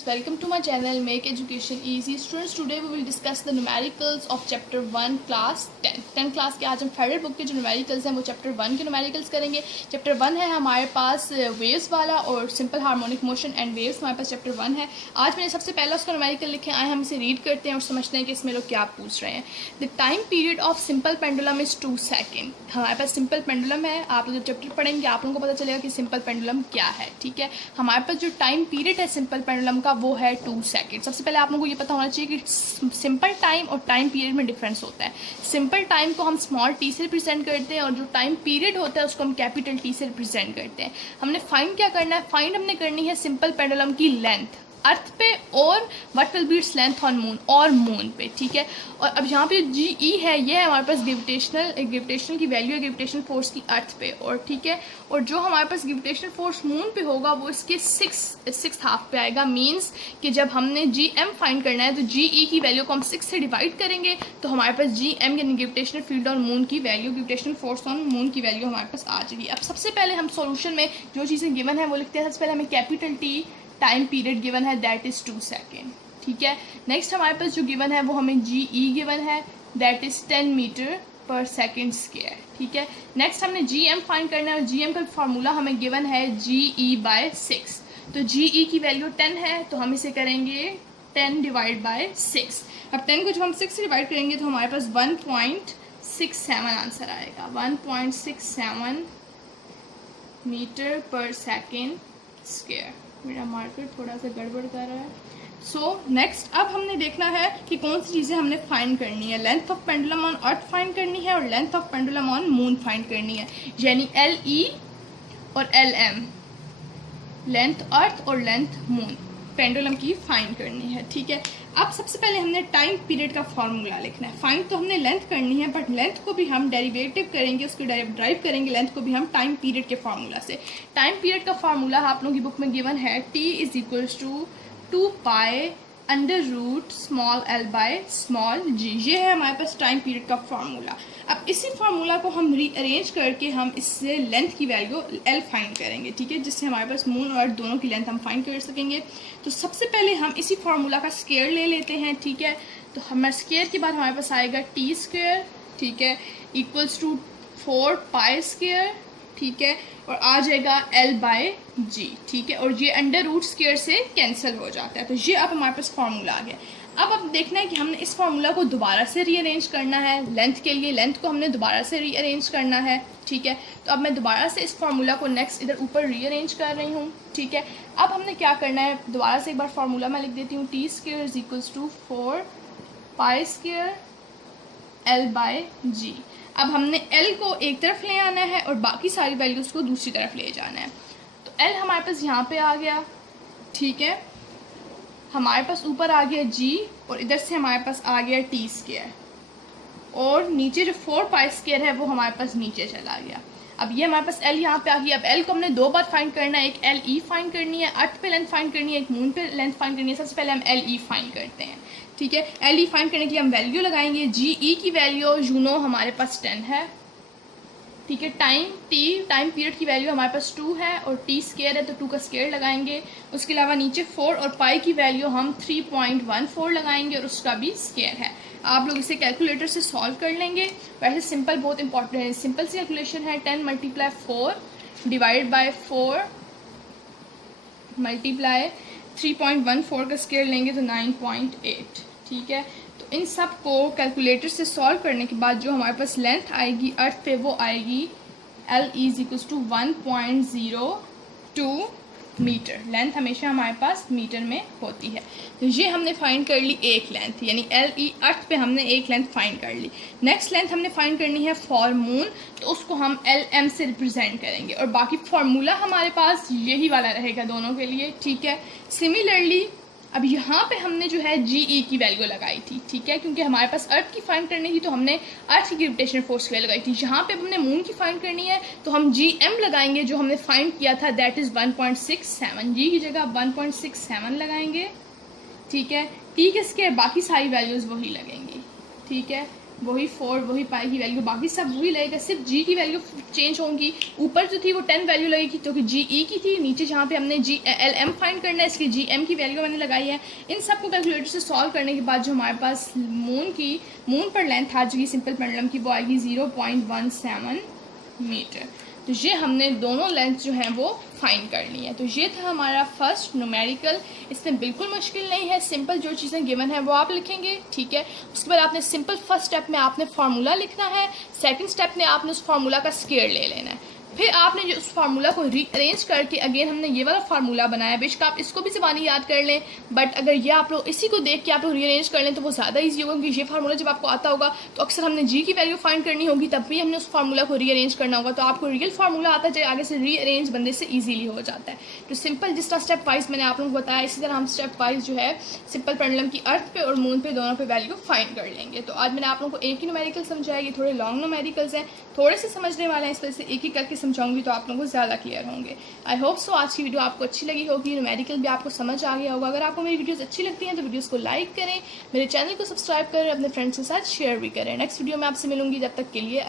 students, welcome to my channel Make Education Easy. Students, today we will discuss the numericals of chapter 1 class 10 class के आज हम federal book के जो numericals हैं वो chapter 1 के न्यूमेरिकल्स करेंगे। चैप्टर 1 है हमारे पास वेव्स वाला और simple harmonic motion and waves हमारे पास चैप्टर 1 है। आज मैंने सबसे पहला उसका न्यूमेरिकल लिखे आए, हम इसे रीड करते हैं और समझते हैं कि इसमें लोग क्या पूछ रहे हैं। The time period of simple pendulum is 2 second. हमारे पास सिंपल पेंडुलम है, आप लोग जब चैप्टर पढ़ेंगे आप लोगों को पता चलेगा कि सिंपल पेंडुलम क्या है। ठीक है, हमारे पास जो टाइम पीरियड है सिंपल पेंडुलम का वो है 2 सेकेंड। सबसे पहले आप लोगों को ये पता होना चाहिए कि सिंपल टाइम और टाइम पीरियड में डिफरेंस होता है। सिंपल टाइम को हम स्मॉल टी से रिप्रेजेंट करते हैं और जो टाइम पीरियड होता है उसको हम कैपिटल टी से रिप्रेजेंट करते हैं। हमने फाइंड क्या करना है, फाइंड हमने करनी है सिंपल पेंडुलम की लेंथ अर्थ पे और what will be its length on moon और मून पे। ठीक है, और अब यहाँ पे जी ई है ये है हमारे पास ग्रेविटेशनल की वैल्यू है ग्रेविटेशनल फोर्स की अर्थ पे। और ठीक है, और जो हमारे पास ग्रेविटेशनल फोर्स मून पे होगा वो इसके सिक्स हाफ पे आएगा। मीन्स कि जब हमने जी एम फाइंड करना है तो जी ई की वैल्यू को हम 6 से डिवाइड करेंगे तो हमारे पास जी एम यानी ग्रेविटेशनल फील्ड ऑन मून की value, gravitational force on moon की वैल्यू हमारे पास आ जाएगी। अब सबसे पहले हम सोल्यूशन में जो चीज़ें गिवन है वो लिखते हैं। सबसे पहले हमें capital T time period given है दैट इज़ 2 सेकेंड। ठीक है, नेक्स्ट हमारे पास जो गिवन है वो हमें जी ई गिवन है दैट इज़ 10 मीटर पर सेकेंड स्क्वायर। ठीक है, नेक्स्ट हमने जी एम फाइंड करना है और जी एम का फार्मूला हमें गिवन है जी ई बाय 6। तो जी ई की वैल्यू 10 है तो हम इसे करेंगे 10 डिवाइड बाय 6। अब 10 को जब हम 6 से डिवाइड करेंगे तो हमारे पास 1.67 आंसर आएगा। 1.67 मीटर पर सेकेंड स्क्वायर। मेरा मार्कर थोड़ा सा गड़बड़ कर रहा है। सो नेक्स्ट अब हमने देखना है कि कौन सी चीज़ें हमने फाइंड करनी है। Length of pendulum on earth find करनी है और length of pendulum on moon find करनी है, यानी एल ई और एल एम, लेंथ अर्थ और लेंथ मून पेंडुलम की फाइंड करनी है। ठीक है, अब सबसे पहले हमने टाइम पीरियड का फॉर्मूला लिखना है। फाइंड तो हमने लेंथ करनी है बट लेंथ को भी हम डेरिवेटिव करेंगे, उसको ड्राइव करेंगे लेंथ को भी हम टाइम पीरियड के फार्मूला से। टाइम पीरियड का फार्मूला आप लोगों की बुक में गिवन है t is equals to 2 pi under root small L by small G. ये है हमारे पास टाइम पीरियड का फार्मूला। अब इसी फार्मूला को हम रीअरेंज करके हम इससे लेंथ की वैल्यू एल फाइंड करेंगे। ठीक है, जिससे हमारे पास मून और अर्थ दोनों की लेंथ हम फाइंड कर सकेंगे। तो सबसे पहले हम इसी फार्मूला का स्क्वायर ले लेते हैं। ठीक है, तो हमारे स्क्वायर के बाद हमारे पास आएगा टी स्क्वायर, ठीक है, इक्वल्स टू 4 पाई स्क्वायर। ठीक है, और आ जाएगा एल बाय जी। ठीक है, और ये अंडर रूट स्क्वायर से कैंसिल हो जाता है। तो ये अब हमारे पास फार्मूला आ गया। अब देखना है कि हमने इस फार्मूला को दोबारा से रीअरेंज करना है। लेंथ के लिए लेंथ को हमने दोबारा से रीअरेंज करना है। ठीक है, तो अब मैं दोबारा से इस फार्मूला को नेक्स्ट इधर ऊपर रीअरेंज कर रही हूँ। ठीक है, अब हमने क्या करना है, दोबारा से एक बार फार्मूला मैं लिख देती हूँ। T square is equals to 4 pi square L by G. अब हमने एल को एक तरफ ले आना है और बाकी सारी वैल्यूज़ को दूसरी तरफ ले जाना है। तो एल हमारे पास यहाँ पे आ गया। ठीक है, हमारे पास ऊपर आ गया जी और इधर से हमारे पास आ गया टी स्क्वायर और नीचे जो 4 पाई स्क्वायर है वो हमारे पास नीचे चला गया। अब ये हमारे पास एल यहाँ पे आ गई। अब एल को हमने 2 बार फाइंड करना है, एक एल ई फाइंड करनी है, अर्थ पे लेंथ फाइंड करनी है, एक मून पे लेंथ फाइंड करनी है। सबसे पहले हम एल ई फाइंड करते हैं। ठीक है, एल ई फाइंड करने के लिए हम वैल्यू लगाएंगे। जी ई की वैल्यू यूनो हमारे पास 10 है। ठीक है, टाइम पीरियड की वैल्यू हमारे पास 2 है और टी स्क्वायर है तो 2 का स्क्वायर लगाएंगे। उसके अलावा नीचे 4 और पाई की वैल्यू हम 3.14 लगाएंगे और उसका भी स्क्वायर है। आप लोग इसे कैलकुलेटर से सॉल्व कर लेंगे। वैसे सिंपल बहुत इंपॉर्टेंट है, सिंपल सी कैलकुलेशन है। 10 × 4 डिवाइड बाय 4 मल्टीप्लाई 3.14 का स्क्वायर लेंगे तो 9.8। ठीक है, तो इन सब को कैलकुलेटर से सॉल्व करने के बाद जो हमारे पास लेंथ आएगी अर्थ पे वो आएगी L is equals to 1.02 metre. Length हमेशा हमारे पास मीटर में होती है। तो ये हमने फाइंड कर ली एक लेंथ, यानी एल ई अर्थ पे हमने एक लेंथ फाइंड कर ली। नेक्स्ट लेंथ हमने फाइंड करनी है फॉर मून, तो उसको हम एल एम से रिप्रेजेंट करेंगे और बाकी फार्मूला हमारे पास यही वाला रहेगा दोनों के लिए। ठीक है, सिमिलरली अब यहाँ पे हमने जो है जी ई की वैल्यू लगाई थी। ठीक है, क्योंकि हमारे पास अर्थ की फाइंड करनी थी तो हमने अर्थ की ग्रेविटेशनल फोर्स की वैल्यू लगाई थी। यहाँ पे हमने मून की फाइंड करनी है तो हम जी एम लगाएंगे जो हमने फाइंड किया था दैट इज़ 1.67। जी की जगह 1.67 लगाएंगे। ठीक है, टी के स्क्वायर बाकी सारी वैल्यूज़ वही लगेंगी। ठीक है, वही 4 वही पाई की वैल्यू, बाकी सब वही लगेगा, सिर्फ जी की वैल्यू चेंज होंगी। ऊपर जो थी वो 10 वैल्यू लगेगी जो कि जी ई की थी, नीचे जहाँ पे हमने जी एल एम फाइंड करना है इसकी जी एम की वैल्यू मैंने लगाई है। इन सब को कैलकुलेटर से सॉल्व करने के बाद जो हमारे पास मून पर लेंथ आ जाएगी सिंपल पेंडुलम की, वो आएगी 0.17 मीटर। तो ये हमने दोनों लेंथ जो हैं वो फाइंड करनी है। तो ये था हमारा फर्स्ट न्यूमेरिकल। इसमें बिल्कुल मुश्किल नहीं है, सिंपल जो चीज़ें गिवन है वो आप लिखेंगे, ठीक है। उसके बाद आपने सिंपल फर्स्ट स्टेप में आपने फार्मूला लिखना है, सेकंड स्टेप में आपने उस फार्मूला का स्क्वायर ले लेना है, फिर आपने जो उस फार्मूला को रीअरेंज करके अगेन हमने ये वाला फार्मूला बनाया। बेशक आप इसको भी ज़बानी याद कर लें, बट अगर ये आप लोग इसी को देख के आप लोग रीअरेंज कर लें तो वो ज़्यादा ईजी होगा, क्योंकि ये फार्मूला जब आपको आता होगा तो अक्सर हमने जी की वैल्यू फाइंड करनी होगी, तब भी हमने उस फार्मूला को रीअरेंज करना होगा। तो आपको रियल फार्मूला आता जाए, आगे से रीअरेंज बंदे से ईजीली हो जाता है। तो सिंपल जिस तरह स्टेप वाइज मैंने आप लोगों को बताया, इसी तरह हम स्टेप वाइज जो है सिंपल पेंडुलम की अर्थ पे और मून पे दोनों पे वैल्यू फाइंड कर लेंगे। तो आज मैंने आप लोगों को एक ही न्यूमेरिकल समझाएगी, थोड़े लॉन्ग न्यूमेरिकल्स हैं, थोड़े से समझने वाले हैं, इस वजह से एक ही करके समझाऊंगी तो आप लोगों को ज़्यादा क्लियर होंगे। आई होप सो आज की वीडियो आपको अच्छी लगी होगी, न्यूमेरिकल भी आपको समझ आ गया होगा। अगर आपको मेरी वीडियोस अच्छी लगती हैं तो वीडियोस को लाइक करें, मेरे चैनल को सब्सक्राइब करें, अपने फ्रेंड्स के साथ शेयर भी करें। नेक्स्ट वीडियो में आपसे मिलूंगी, जब तक के लिए